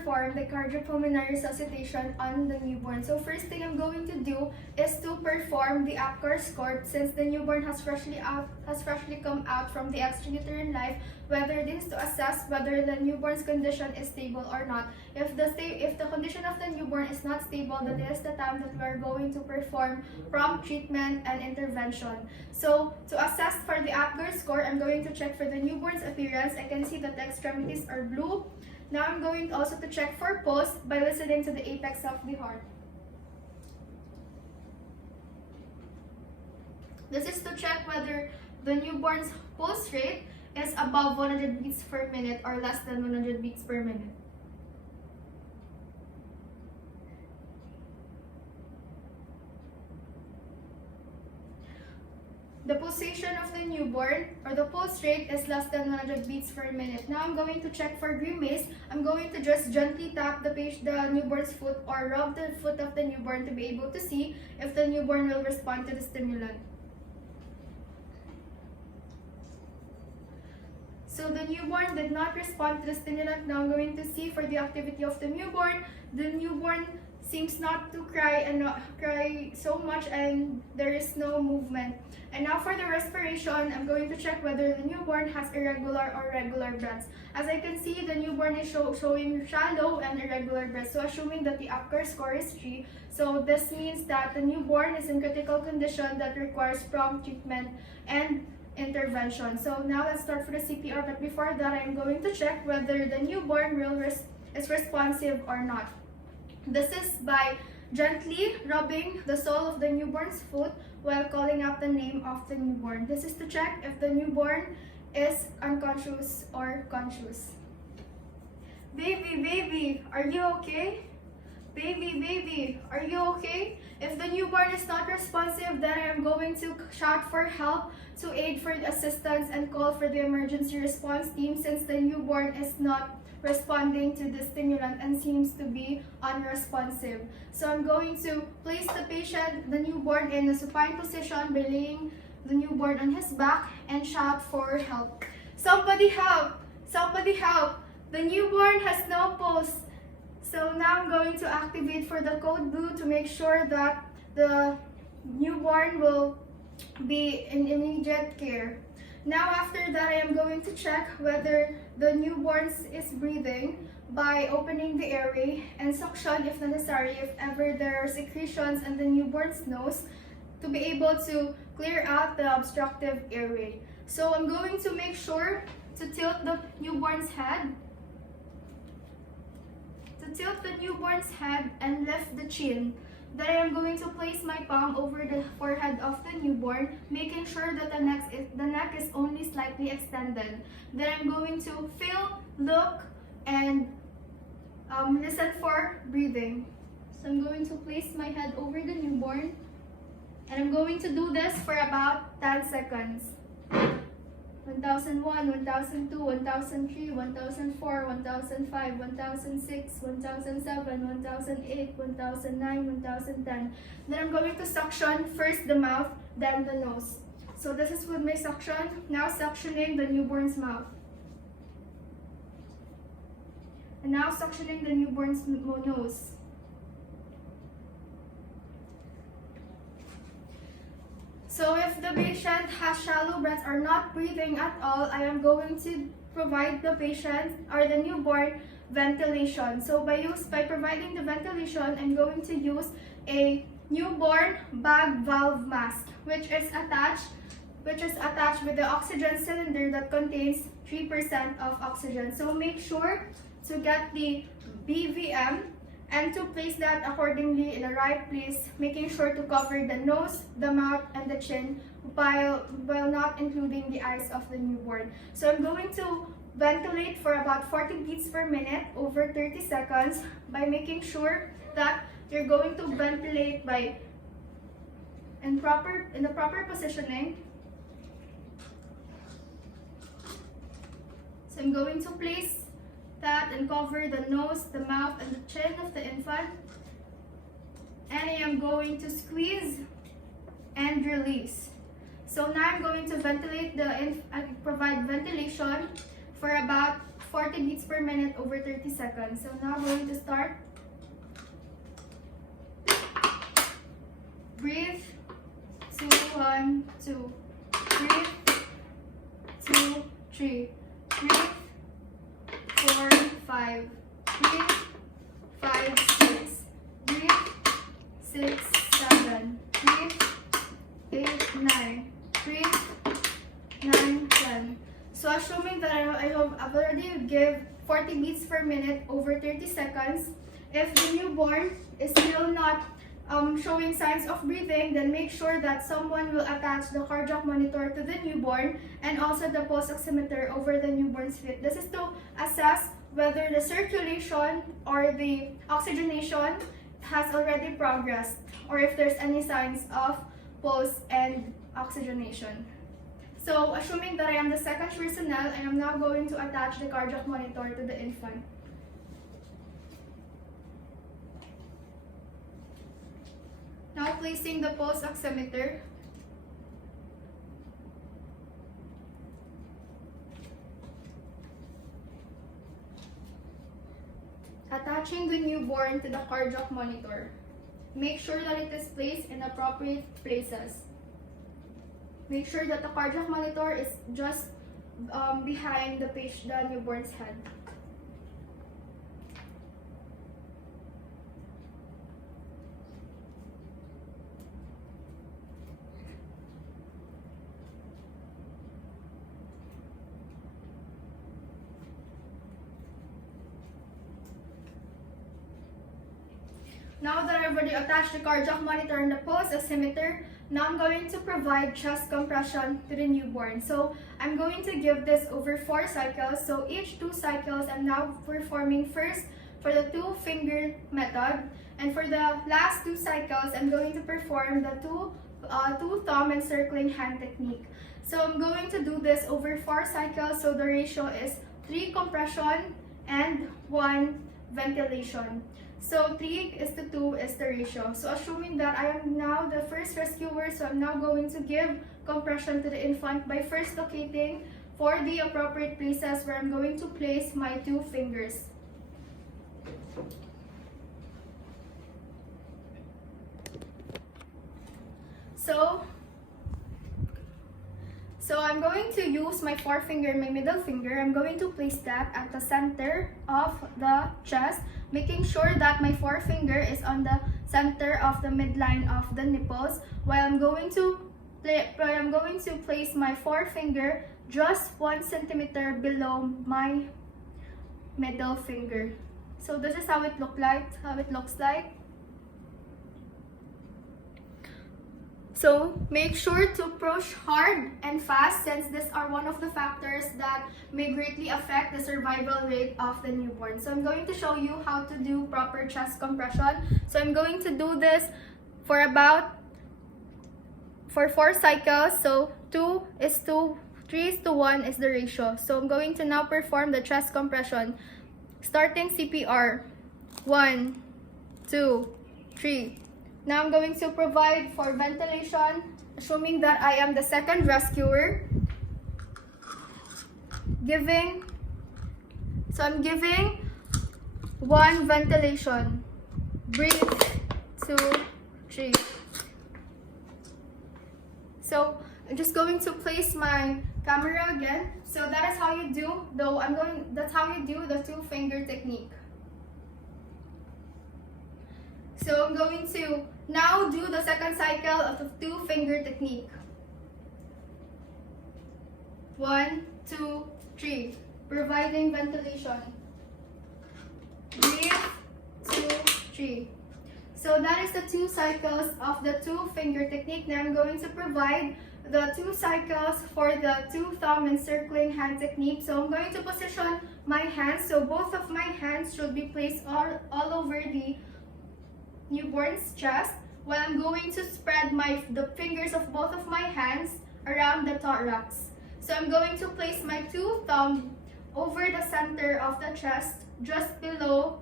perform the cardiopulmonary resuscitation on the newborn. So first thing I'm going to do is to perform the APGAR score since the newborn has freshly come out from the extrauterine life, whether this is to assess whether the newborn's condition is stable or not. If the condition of the newborn is not stable, then this is the time that we are going to perform prompt treatment and intervention. So to assess for the APGAR score, I'm going to check for the newborn's appearance. I can see that the extremities are blue. Now I'm going also to check for pulse by listening to the apex of the heart. This is to check whether the newborn's pulse rate is above 100 beats per minute or less than 100 beats per minute. The pulsation of the newborn or the pulse rate is less than 100 beats per minute. Now I'm going to check for grimace. I'm going to just gently tap the newborn's foot or rub the foot of the newborn to be able to see if the newborn will respond to the stimulant. So the newborn did not respond to the stimulant. Now I'm going to see for the activity of the newborn. The newborn seems not to cry and not cry so much, and there is no movement. And now for the respiration, I'm going to check whether the newborn has irregular or regular breaths. As I can see, the newborn is showing shallow and irregular breaths. So assuming that the APGAR score is 3, so this means that the newborn is in critical condition that requires prompt treatment and intervention. So now let's start for the CPR, but before that, I'm going to check whether the newborn is responsive or not. This is by gently rubbing the sole of the newborn's foot while calling out the name of the newborn. This is to check if the newborn is unconscious or conscious. Baby, baby, are you okay? Baby, baby, are you okay? If the newborn is not responsive, then I am going to shout for help, to aid for assistance, and call for the emergency response team since the newborn is not responding to the stimulant and seems to be unresponsive. So I'm going to place the newborn in a supine position by laying the newborn on his back and shout for help. Somebody help! Somebody help! The newborn has no pulse. So now I'm going to activate for the code blue to make sure that the newborn will be in immediate care. Now after that, I am going to check whether the newborn is breathing by opening the airway and suction if necessary if ever there are secretions in the newborn's nose to be able to clear out the obstructive airway. So I'm going to make sure to tilt the newborn's head and lift the chin. Then I am going to place my palm over the forehead of the newborn, making sure that the neck is only slightly extended. Then I'm going to feel, look, and listen for breathing. So I'm going to place my head over the newborn, and I'm going to do this for about 10 seconds. 1001, 1002, 1003, 1004, 1005, 1006, 1007, 1008, 1009, 1010. Then I'm going to suction first the mouth, then the nose. So this is with my suction. Now suctioning the newborn's mouth. And now suctioning the newborn's nose. So if the patient has shallow breaths or not breathing at all, I am going to provide the patient or the newborn ventilation. So by providing the ventilation, I'm going to use a newborn bag valve mask, which is attached with the oxygen cylinder that contains 3% of oxygen. So make sure to get the BVM and to place that accordingly in the right place, making sure to cover the nose, the mouth, and the chin while not including the eyes of the newborn. So I'm going to ventilate for about 40 beats per minute over 30 seconds by making sure that you're going to ventilate in the proper positioning. So I'm going to place that and cover the nose, the mouth, and the chin of the infant. And I am going to squeeze and release. So now I'm going to ventilate provide ventilation for about 40 beats per minute over 30 seconds. So now I'm going to start. Breathe. 2, 1, 2. Breathe. 2, 3. Breathe. 4, 5. Breathe. 5, 6. Breathe. 6, 7. Breathe. 8, 9. Breathe. 9, 10. So assuming that I've already give 40 beats per minute over 30 seconds, if the newborn is still not showing signs of breathing, then make sure that someone will attach the cardiac monitor to the newborn and also the pulse oximeter over the newborn's feet. This is to assess whether the circulation or the oxygenation has already progressed or if there's any signs of pulse and oxygenation. So, assuming that I am the second personnel, I am now going to attach the cardiac monitor to the infant. Now placing the pulse oximeter. Attaching the newborn to the cardiac monitor. Make sure that it is placed in appropriate places. Make sure that the cardiac monitor is just behind the newborn's head. Now that I've already attached the cardiac monitor and the pulse oximeter, now I'm going to provide chest compression to the newborn. So I'm going to give this over 4 cycles. So each 2 cycles, I'm now performing first for the 2-finger method. And for the last 2 cycles, I'm going to perform the two thumb encircling hand technique. So I'm going to do this over 4 cycles. So the ratio is 3 compression and 1 ventilation. So 3:2 is the ratio. So assuming that I am now the first rescuer, so I'm now going to give compression to the infant by first locating for the appropriate places where I'm going to place my 2 fingers. So I'm going to use my forefinger and my middle finger. I'm going to place that at the center of the chest, making sure that my forefinger is on the center of the midline of the nipples, while I'm going to place my forefinger just 1 centimeter below my middle finger. So this is how it looks like. So make sure to push hard and fast, since these are one of the factors that may greatly affect the survival rate of the newborn. So I'm going to show you how to do proper chest compression. So I'm going to do this for 4 cycles. So 3:1 is the ratio. So I'm going to now perform the chest compression. Starting CPR. 1, 2, 3. Now I'm going to provide for ventilation, assuming that I am the second rescuer. I'm giving 1 ventilation. Breathe. 2, 3. So I'm just going to place my camera again. So that is how you do, that's how you do the 2-finger technique. So I'm going to now do the second cycle of the 2-finger technique. 1, 2, 3. Providing ventilation. Breathe. 2, 3. So that is the 2 cycles of the 2-finger technique. Now I'm going to provide the 2 cycles for the 2-thumb encircling hand technique. So I'm going to position my hands. So both of my hands should be placed all over the newborn's chest, while I'm going to spread the fingers of both of my hands around the thorax. So I'm going to place my 2 thumbs over the center of the chest, just below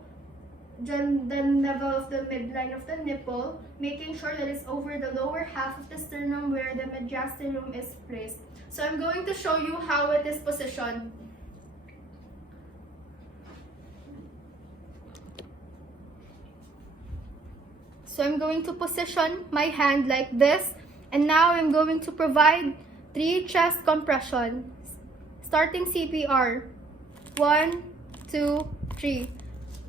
the level of the midline of the nipple, making sure that it's over the lower half of the sternum where the mediastinum is placed. So I'm going to show you how it is positioned. So I'm going to position my hand like this, and now I'm going to provide 3 chest compressions. Starting CPR. 1, 2, 3.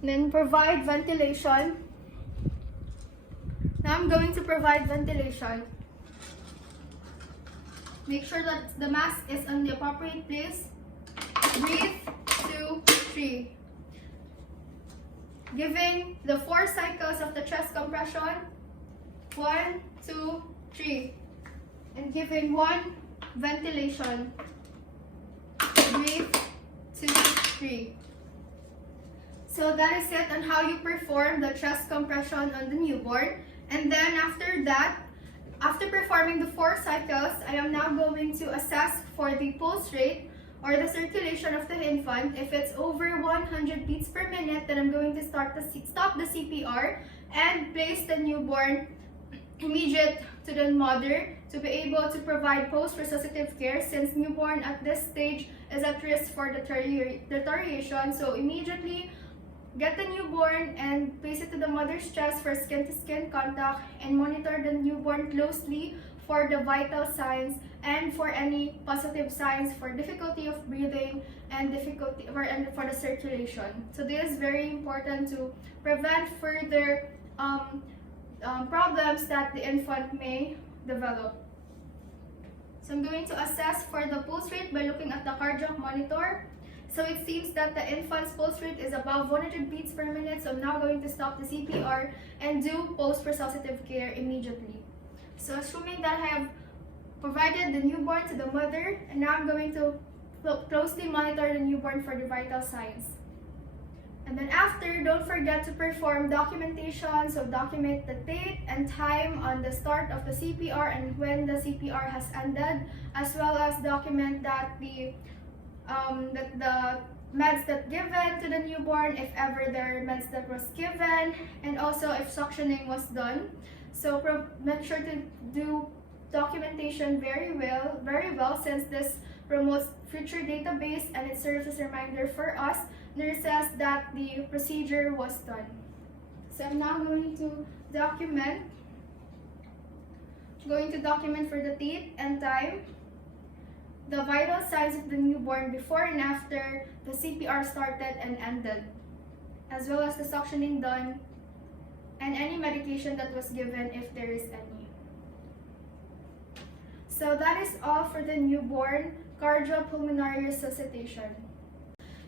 Then provide ventilation. Now I'm going to provide ventilation. Make sure that the mask is on the appropriate place. Breathe. 2, 3. Giving the 4 cycles of the chest compression. 1, 2, 3. And giving 1 ventilation. Breathe. 2, 3. So that is it on how you perform the chest compression on the newborn. And then after that, after performing the 4 cycles, I am now going to assess for the pulse rate or the circulation of the infant. If it's over 100 beats per minute, then I'm going to stop the CPR and place the newborn immediate to the mother to be able to provide post-resuscitative care, since newborn at this stage is at risk for deterioration. So immediately get the newborn and place it to the mother's chest for skin-to-skin contact, and monitor the newborn closely for the vital signs and for any positive signs for difficulty of breathing and difficulty for the circulation. So this is very important to prevent further problems that the infant may develop. So I'm going to assess for the pulse rate by looking at the cardiac monitor. So it seems that the infant's pulse rate is above 100 beats per minute. So I'm now going to stop the CPR and do post-resuscitative care immediately. So assuming that I have provided the newborn to the mother, and now I'm going to closely monitor the newborn for the vital signs. And then after, don't forget to perform documentation. So document the date and time on the start of the CPR and when the CPR has ended, as well as document that the meds that given to the newborn, if ever there are meds that was given, and also if suctioning was done. So make sure to do documentation very well, since this promotes future database and it serves as a reminder for us nurses that the procedure was done. So I'm now going to document. Going to document for the date and time, the vital signs of the newborn before and after the CPR started and ended, as well as the suctioning done and any medication that was given if there is any. So that is all for the newborn cardiopulmonary resuscitation.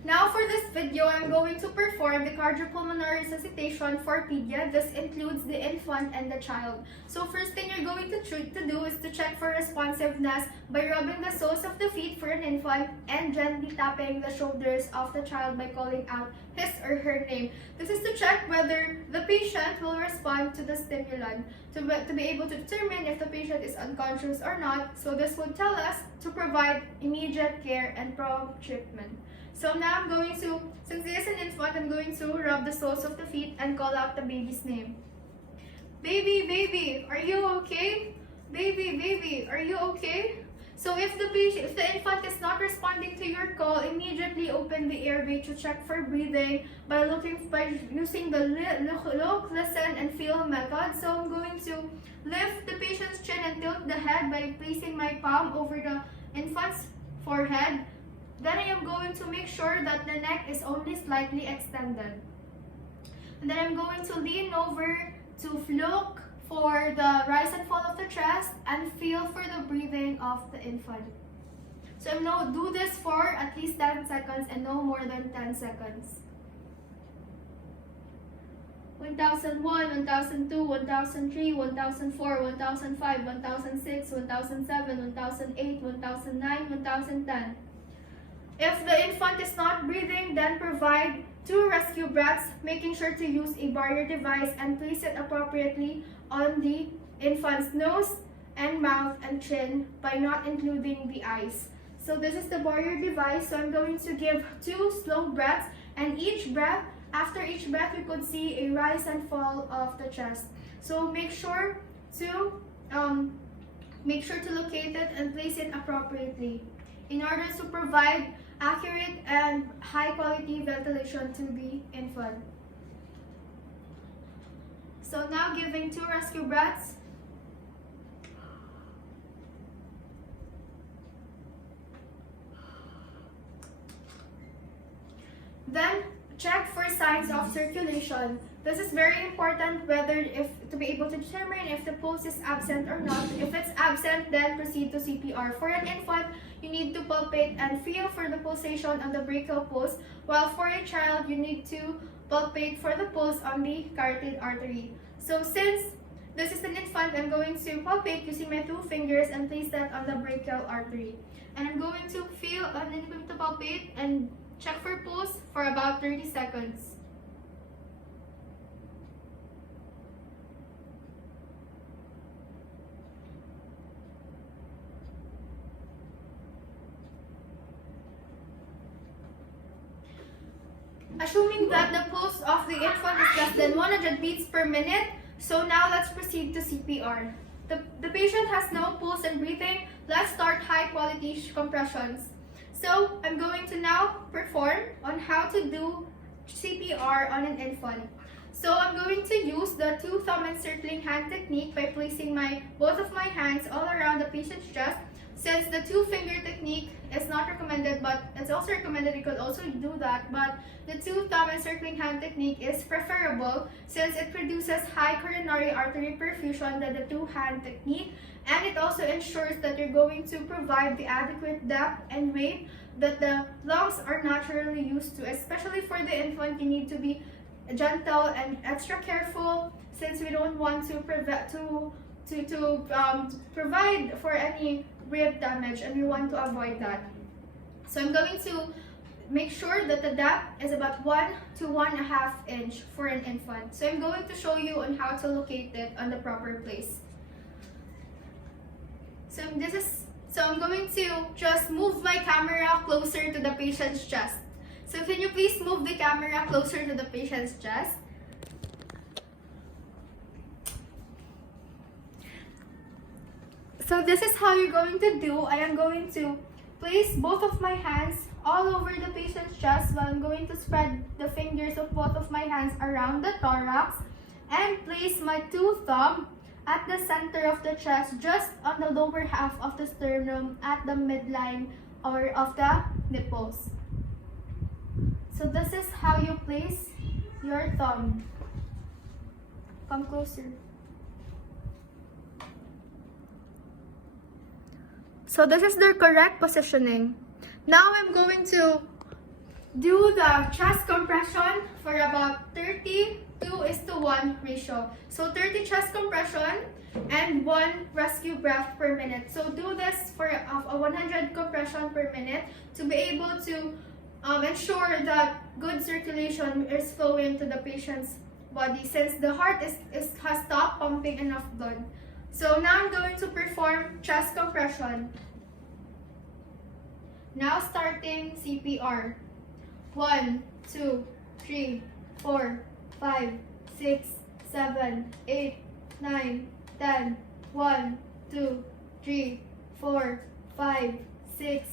Now for this video, I'm going to perform the cardiopulmonary resuscitation for Pedia. This includes the infant and the child. So first thing you're going to do is to check for responsiveness by rubbing the soles of the feet for an infant and gently tapping the shoulders of the child by calling out his or her name. This is to check whether the patient will respond to the stimulant, to be able to determine if the patient is unconscious or not. So this would tell us to provide immediate care and prompt treatment. So now I'm going to, since he is an infant, I'm going to rub the soles of the feet and call out the baby's name. Baby, baby, are you okay? Baby, baby, are you okay? So if the infant is not responding to your call, immediately open the airway to check for breathing by using the look, listen, and feel method. So I'm going to lift the patient's chin and tilt the head by placing my palm over the infant's forehead. Then I am going to make sure that the neck is only slightly extended. And then I'm going to lean over to look for the rise and fall of the chest and feel for the breathing of the infant. So I'm now do this for at least 10 seconds and no more than 10 seconds. 1001, 1002, 1003, 1004, 1005, 1006, 1007, 1008, 1009, 1010. If the infant is not breathing, then provide 2 rescue breaths, making sure to use a barrier device and place it appropriately on the infant's nose and mouth and chin by not including the eyes. So this is the barrier device. So I'm going to give 2 slow breaths, and after each breath, you could see a rise and fall of the chest. So make sure to locate it and place it appropriately in order to provide accurate and high quality ventilation to the infant. So now giving 2 rescue breaths. Then check for signs of circulation. This is very important to be able to determine if the pulse is absent or not. If it's absent, then proceed to CPR. For an infant, you need to palpate and feel for the pulsation on the brachial pulse, while for a child, you need to palpate for the pulse on the carotid artery. So since this is an infant, I'm going to palpate using my 2 fingers and place that on the brachial artery. And I'm going to feel and then going to palpate and check for pulse for about 30 seconds. Assuming that the pulse of the infant is less than 100 beats per minute, so now let's proceed to CPR. The patient has no pulse and breathing. Let's start high quality compressions. So I'm going to now perform on how to do CPR on an infant. So I'm going to use the 2 thumb encircling hand technique by placing both of my hands all around the patient's chest. Since the 2 finger technique is not recommended, but it's also recommended, you could also do that, but the 2 thumb encircling hand technique is preferable since it produces high coronary artery perfusion than the 2 hand technique, and it also ensures that you're going to provide the adequate depth and weight that the lungs are naturally used to. Especially for the infant, you need to be gentle and extra careful since we don't want to provide for any rib damage, and we want to avoid that. So I'm going to make sure that the depth is about 1 to 1.5 inch for an infant. So I'm going to show you on how to locate it on the proper place. So I'm going to just move my camera closer to the patient's chest. So can you please move the camera closer to the patient's chest? So this is how you're going to do. I am going to place both of my hands all over the patient's chest while I'm going to spread the fingers of both of my hands around the thorax and place my 2 thumbs at the center of the chest, just on the lower half of the sternum at the midline or of the nipples. So this is how you place your thumb. Come closer. So this is the correct positioning. Now I'm going to do the chest compression for about 30:1 ratio. So 30 chest compression and 1 rescue breath per minute. So do this for a 100 compression per minute to be able to ensure that good circulation is flowing to the patient's body since the heart has stopped pumping enough blood. So now I'm going to perform chest compression. Now starting CPR. 1, 2, 3, 4, 5, 6, 7, 8, 9, 10. 1, 2, 3, 4, 5, 6,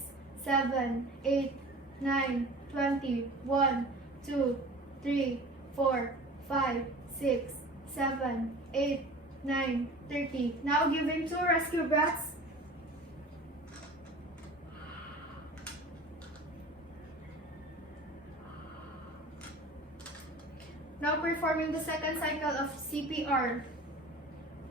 7, 8, 9, 20. 1, 2, 3, 4, 5, 6, 7, 8, 9, 30. Now giving 2 rescue breaths. Now performing the second cycle of CPR.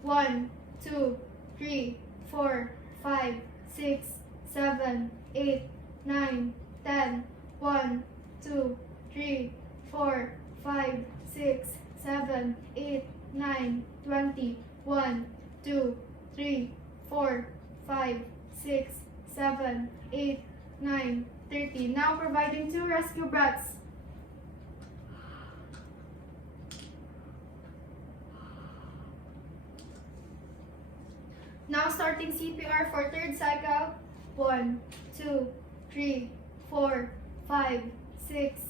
1, 2, 3, 4, 5, 6, 7, 8, 9, 10. 1, 2, 3, 4, 5, 6, 7, 8, 9, 20. 1, 2, 3, 4, 5, 6, 7, 8, 9, 30. Now providing 2 rescue breaths. Now starting CPR for third cycle. 1, 2, 3, 4, 5, 6,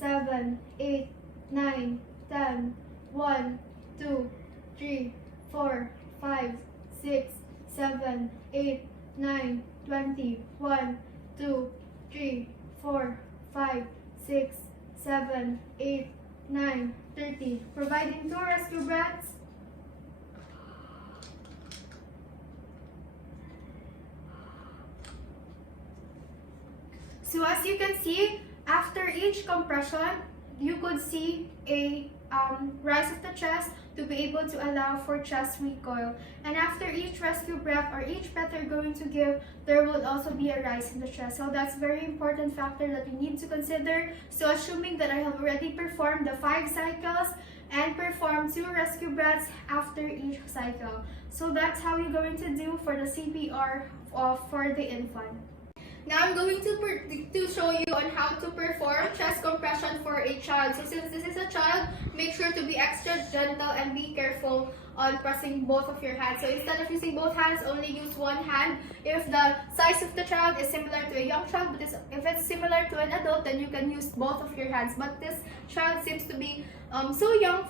7, 8, 9, 10. 1, 2, 3, 4, 5, 6, 7, 8, 9, 20. 1, 2, 3, 4, 5, 6, 7, 8, 9, 30. Providing 2 rescue breaths. So as you can see, after each compression, you could see a rise of the chest to be able to allow for chest recoil. And after each rescue breath or each breath you're going to give, there will also be a rise in the chest. So that's a very important factor that you need to consider. So assuming that I have already performed the 5 cycles and performed 2 rescue breaths after each cycle. So that's how you're going to do for the CPR for the infant. Now I'm going to show you on how to perform chest compression for a child. So since this is a child, make sure to be extra gentle and be careful on pressing both of your hands. So instead of using both hands, only use one hand. If the size of the child is similar to a young child, but if it's similar to an adult, then you can use both of your hands. But this child seems to be so young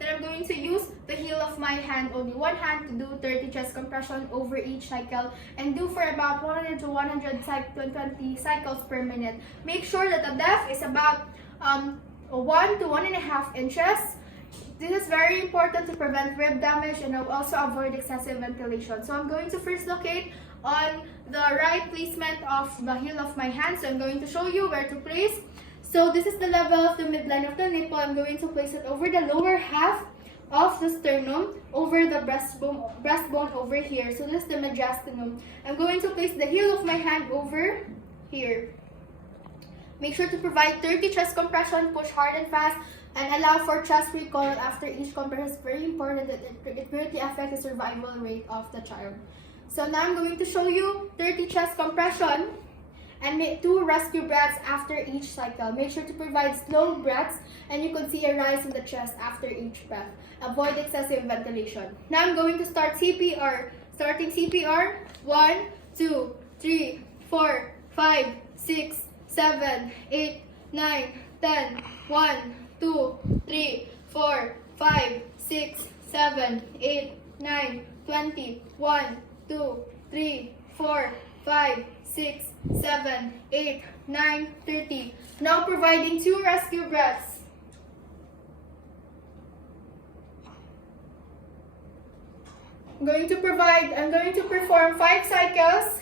that I'm going to use the heel of my hand, only one hand, to do 30 chest compression over each cycle and do for about 100 to 120 cycles per minute. Make sure that the depth is about 1 to 1.5 inches. This is very important to prevent rib damage and also avoid excessive ventilation. So I'm going to first locate on the right placement of the heel of my hand. So I'm going to show you where to place. So this is the level of the midline of the nipple. I'm going to place it over the lower half of the sternum, over the breastbone over here. So this is the mediastinum. I'm going to place the heel of my hand over here. Make sure to provide 30 chest compression, push hard and fast, and allow for chest recoil after each compression. It's very important that it greatly affects the survival rate of the child. So now I'm going to show you 30 chest compression and make 2 rescue breaths after each cycle. Make sure to provide slow breaths and you can see a rise in the chest after each breath. Avoid excessive ventilation. Now I'm going to start CPR. Starting CPR, 1, 2, 3, 4, 5, 6, 7, 8, 9, 10, 1, 2, 3, 4, 5, 6, 7, 8, 9, 20, 1, 2, 3, 4, 5, 6, 7, 8, 9, 30. Now providing 2 rescue breaths. I'm going to perform 5 cycles.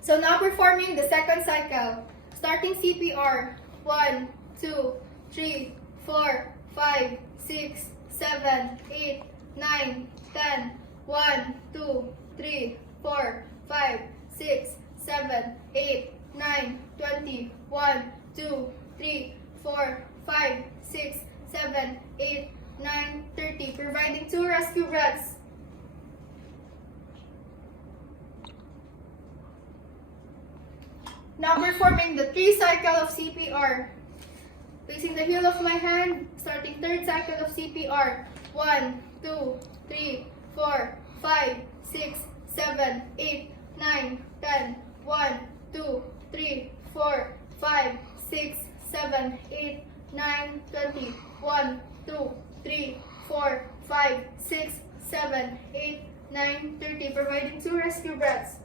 So now performing the second cycle. Starting CPR. 1, 2, 3, 4, 5, 6, 7, 8, 9, 10. 1, 2, 3, 4, 5, 6, 7, 8, 9, 20. 1, 2, 3, 4, 5, 6, 7, 8, 9, 30. Providing 2 rescue breaths. Now performing the 3 cycle of CPR. Placing the heel of my hand, starting 3rd cycle of CPR. 1, 2, 3, 4, 5, 6, 7, 8, 9, 10. 1, 2, 3, 4, 5, 6, 7, 8, 9, 20. 1, 2, 3, 4, 5, 6, 7, 8, 9, 30. Providing 2 rescue breaths.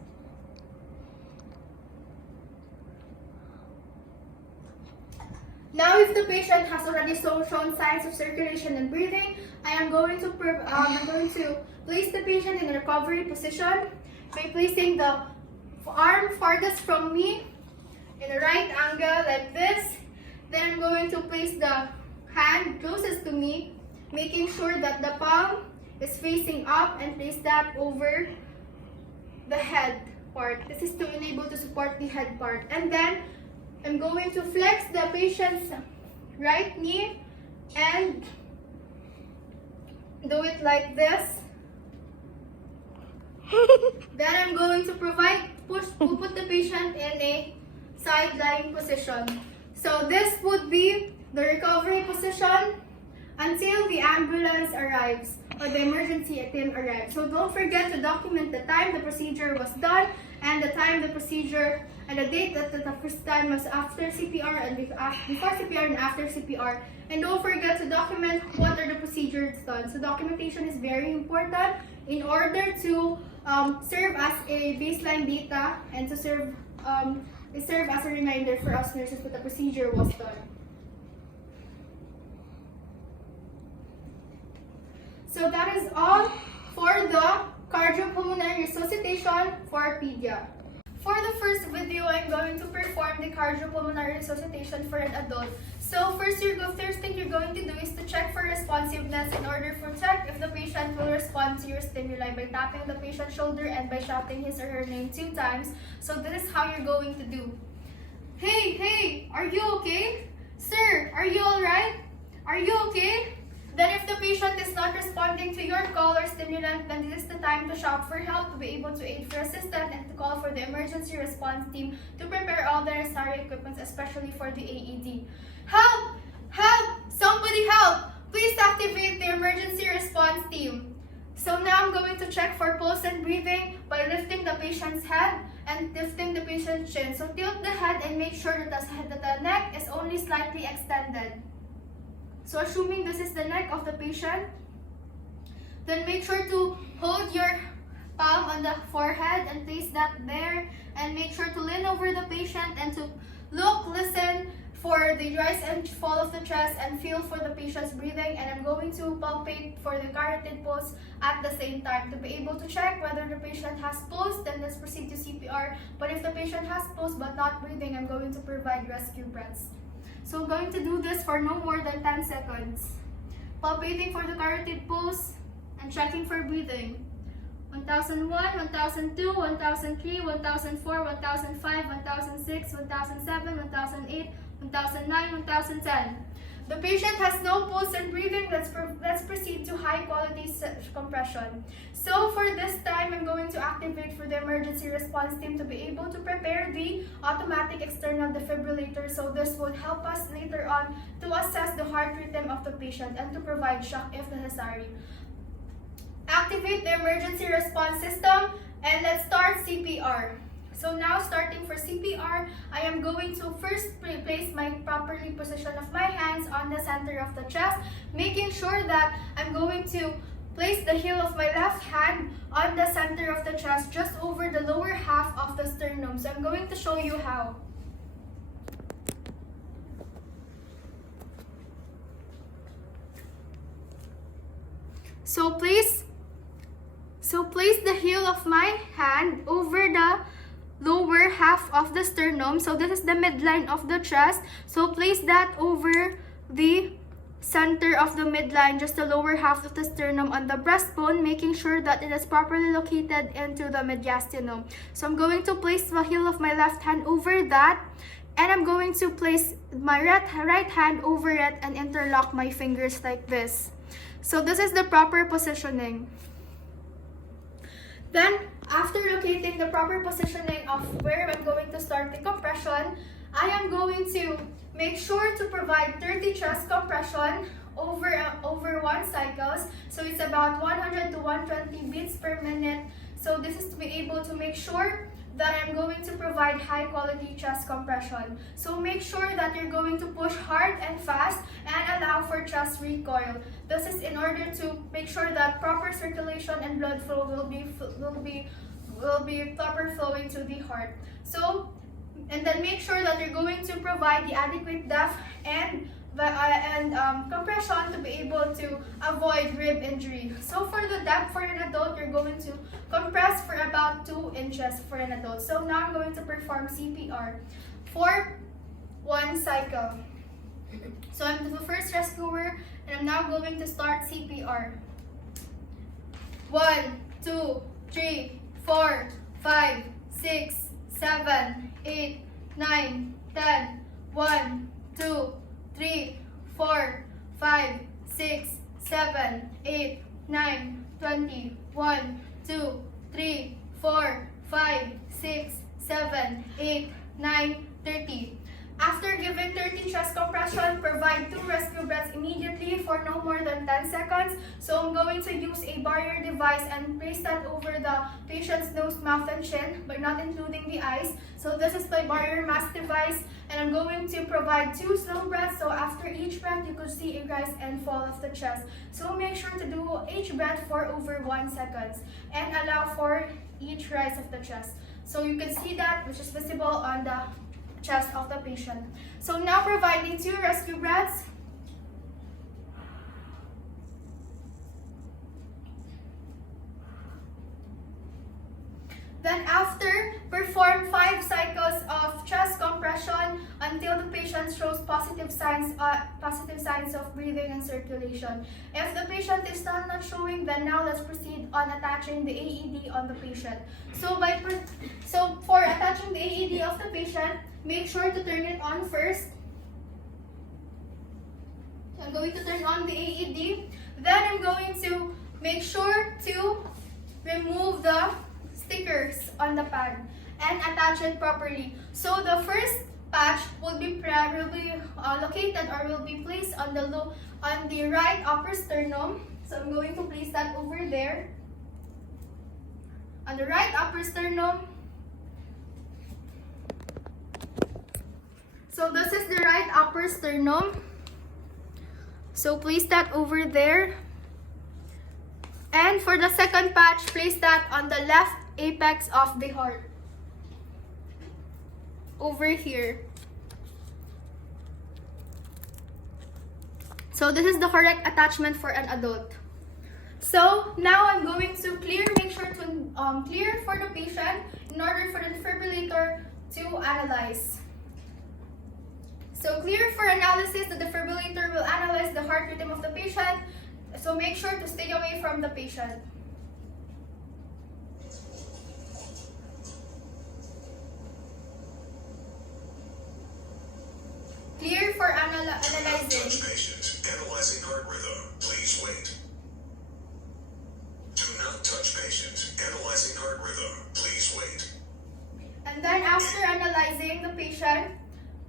Now, if the patient has already shown signs of circulation and breathing, I am going to place the patient in a recovery position by placing the arm farthest from me in a right angle like this. Then I'm going to place the hand closest to me, making sure that the palm is facing up, and place that over the head part. This is to enable to support the head part. And then I'm going to flex the patient's right knee and do it like this. Then I'm going to put the patient in a side lying position. So this would be the recovery position until the ambulance arrives or the emergency team arrives. So don't forget to document the time the procedure was done and the time the procedure and the date that the first time was after CPR and before CPR and after CPR. And don't forget to document what are the procedures done. So documentation is very important in order to serve as a baseline data and to serve as a reminder for us nurses that the procedure was done. So that is all for the cardiopulmonary resuscitation for Pedia. For the first video, I'm going to perform the cardiopulmonary resuscitation for an adult. So first thing you're going to do is to check for responsiveness in order to check if the patient will respond to your stimuli by tapping the patient's shoulder and by shouting his or her name 2 times. So this is how you're going to do. Hey, are you okay? Sir, are you alright? Are you okay? Then if the patient is not responding to your call or stimulant, then this is the time to shout for help, to be able to aid for assistance, and to call for the emergency response team to prepare all the necessary equipment, especially for the AED. Help! Help! Somebody help! Please activate the emergency response team. So now I'm going to check for pulse and breathing by lifting the patient's head and lifting the patient's chin. So tilt the head and make sure that the neck is only slightly extended. So assuming this is the neck of the patient, then make sure to hold your palm on the forehead and place that there, and make sure to lean over the patient and to listen for the rise and fall of the chest and feel for the patient's breathing. And I'm going to palpate for the carotid pulse at the same time to be able to check whether the patient has pulse. Then let's proceed to CPR. But if the patient has pulse but not breathing, I'm going to provide rescue breaths. So I'm going to do this for no more than 10 seconds. Palpating for the carotid pulse and checking for breathing. 1001, 1002, 1003, 1004, 1005, 1006, 1007, 1008, 1009, 1010. The patient has no pulse and breathing. Let's proceed to high quality compression. So for this time, I'm going to activate for the emergency response team to be able to prepare the automatic external defibrillator. So this would help us later on to assess the heart rhythm of the patient and to provide shock if necessary. Activate the emergency response system and let's start CPR. So now starting for CPR, I am going to first place my properly position of my hands on the center of the chest, making sure that I'm going to place the heel of my left hand on the center of the chest, just over the lower half of the sternum. So I'm going to show you how. So place the heel of my hand over the lower half of the sternum. So this is the midline of the chest. So place that over the center of the midline, just the lower half of the sternum on the breastbone, making sure that it is properly located into the mediastinum. So I'm going to place the heel of my left hand over that, and I'm going to place my right hand over it and interlock my fingers like this. So this is the proper positioning. Then, after locating the proper positioning of where I'm going to start the compression, I am going to make sure to provide 30 chest compression over 1 cycles. So it's about 100 to 120 beats per minute. So this is to be able to make sure that I'm going to provide high quality chest compression. So make sure that you're going to push hard and fast and allow for chest recoil. This is in order to make sure that proper circulation and blood flow will be proper flowing to the heart. So, and then make sure that you're going to provide the adequate depth and compression to be able to avoid rib injury. So for the depth for an adult, you're going to compress for about 2 inches for an adult. So now I'm going to perform CPR for 1 cycle. So I'm the first rescuer and I'm now going to start CPR. 1, 2, 3, 4, 5, 6, 7, 8, 9, 10. 1, 2, 3, 4, 5, 6, 7, 8, 9, 20. 1, 2, 3, 4, 5, 6, 7, 8, 9, 30. After giving 30 chest compression, provide 2 rescue breaths immediately for no more than 10 seconds. So I'm going to use a barrier device and place that over the patient's nose, mouth, and chin, but not including the eyes. So this is my barrier mask device, and I'm going to provide 2 slow breaths. So after each breath, you could see a rise and fall of the chest. So make sure to do each breath for over 1 second and allow for each rise of the chest. So you can see that, which is visible on the chest of the patient. So now providing 2 rescue breaths. Then after, perform 5 positive signs of breathing and circulation. If the patient is still not showing, then now let's proceed on attaching the AED on the patient. So for attaching the AED of the patient, make sure to turn it on first. So I'm going to turn on the AED. Then I'm going to make sure to remove the stickers on the pad and attach it properly. So the first patch will be located or will be placed on the right upper sternum. So I'm going to place that over there. On the right upper sternum. So this is the right upper sternum. So place that over there. And for the second patch, place that on the left apex of the heart. Over here. So this is the correct attachment for an adult. So now I'm going to make sure to clear for the patient in order for the defibrillator to analyze. So clear for analysis, the defibrillator will analyze the heart rhythm of the patient. So make sure to stay away from the patient. Clear for analyzing. Touch patient. Analyzing heart rhythm. Please wait. Do not touch patient. Analyzing heart rhythm. Please wait. And then after analyzing the patient,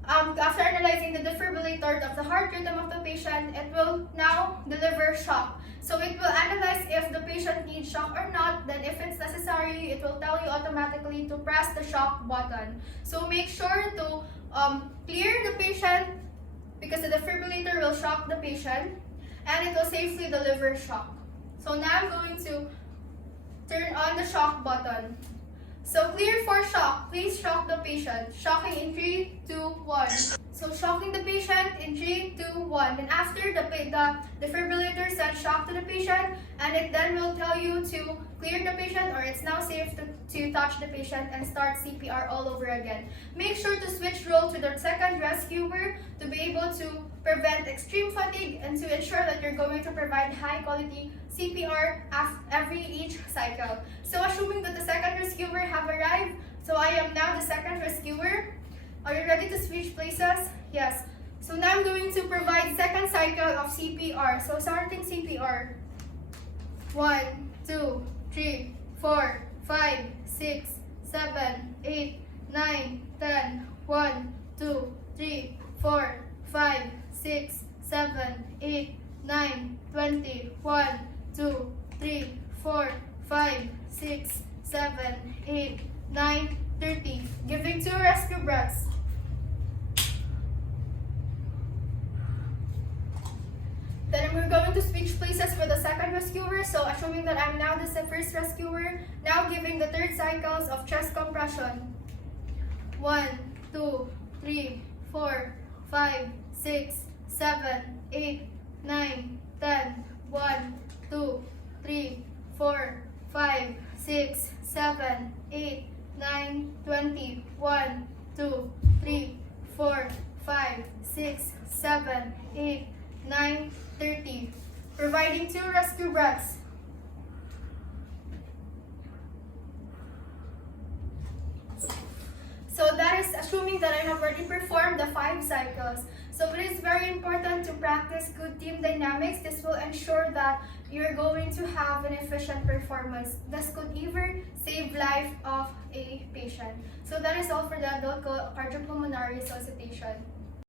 after analyzing the defibrillator of the heart rhythm of the patient, it will now deliver shock. So it will analyze if the patient needs shock or not. Then if it's necessary, it will tell you automatically to press the shock button. So make sure to clear the patient because the defibrillator will shock the patient and it will safely deliver shock. So now I'm going to turn on the shock button. So clear for shock. Please shock the patient. Shocking in 3, 2, 1. So shocking the patient in 3, 2, 1. Then after the defibrillator sends shock to the patient, and it then will tell you to clear the patient or it's now safe to touch the patient and start CPR all over again. Make sure to switch role to the second rescuer to be able to prevent extreme fatigue and to ensure that you're going to provide high quality CPR each cycle. So assuming that the second rescuer have arrived, so I am now the second rescuer. Are you ready to switch places? Yes. So now I'm going to provide second cycle of CPR. So starting CPR. 1, 2, 3, 4, 5, 6, 7, 8, 9, 10. 1, 2, 3, 4, 5, 6, 7, 8, 9, 20. 1, 2, 3, 4, 5, 6, 7, 8, 9, 30. Giving 2 rescue breaths. Then we're going to switch places for the second rescuer. So assuming that I'm now the first rescuer, now giving the third cycles of chest compression. 1, 2, 3, 4, 5, 6, 7, 8, 9, 10. 1, 2, 3, 4, 5, 6, 7, 8, 9, 20. 1, 2, 3, 4, 5, 6, 7, 8, 9, 30. Providing 2 rescue breaths. So that is assuming that I have already performed the 5 cycles. So it is very important to practice good team dynamics. This will ensure that you're going to have an efficient performance. This could even save life of a patient. So that is all for the adult cardiopulmonary resuscitation.